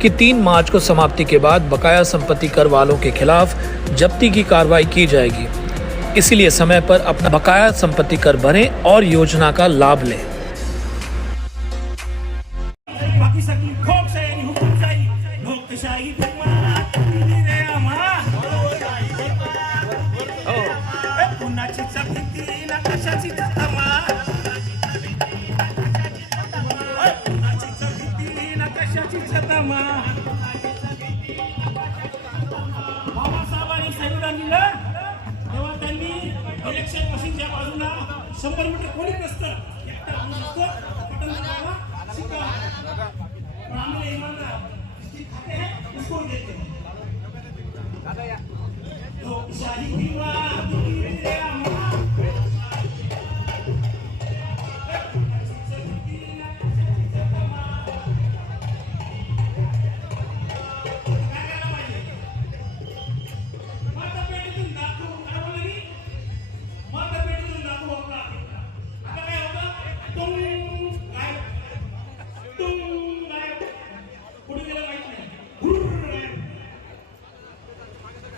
की तीन मार्च को समाप्ति के बाद बकाया संपत्ति कर वालों के खिलाफ जब्ती की कार्रवाई की जाएगी। इसलिए समय पर अपना बकाया संपत्ति कर भरें और योजना का लाभ लें। बाकी बाबासाहेबांनी संविधान दिलं तेव्हा त्यांनी इलेक्शन मशीनच्या बाजूला शंभर मीटर कोणी नसतं एकटा माणूस असतो बटन शिका पण आम्ही इमानदार खाते उसको देते?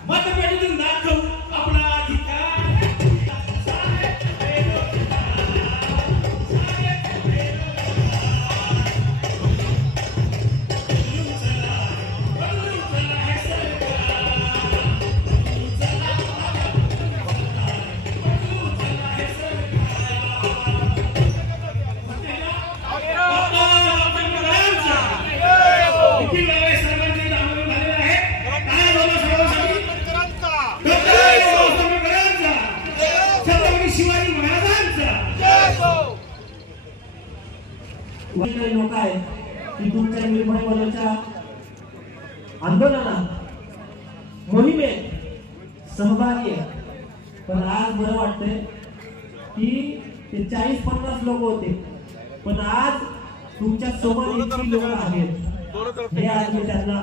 What the काही लोक आहेत की तुमच्या निर्भयवनाच्या आंदोलनात मोहिमेत सहभागी आहे पण आज बरं वाटतंय की ते चाळीस पन्नास लोक होते. पण आज तुमच्यासमोर इतकी लोक आहेत. हे आज मी त्यांना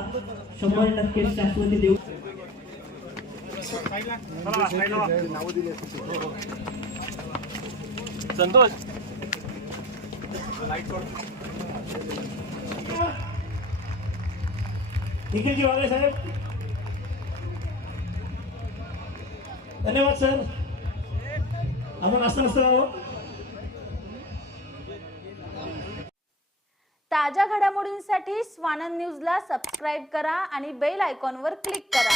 शंभर टक्के शाश्वती देऊ. संतोष. ठीक आहे निखिलजी वागळे साहेब. धन्यवाद सर. आपण असं असतं ताज्या घडामोडींसाठी स्वानंद न्यूजला सबस्क्राईब करा आणि बेल आयकॉनवर क्लिक करा.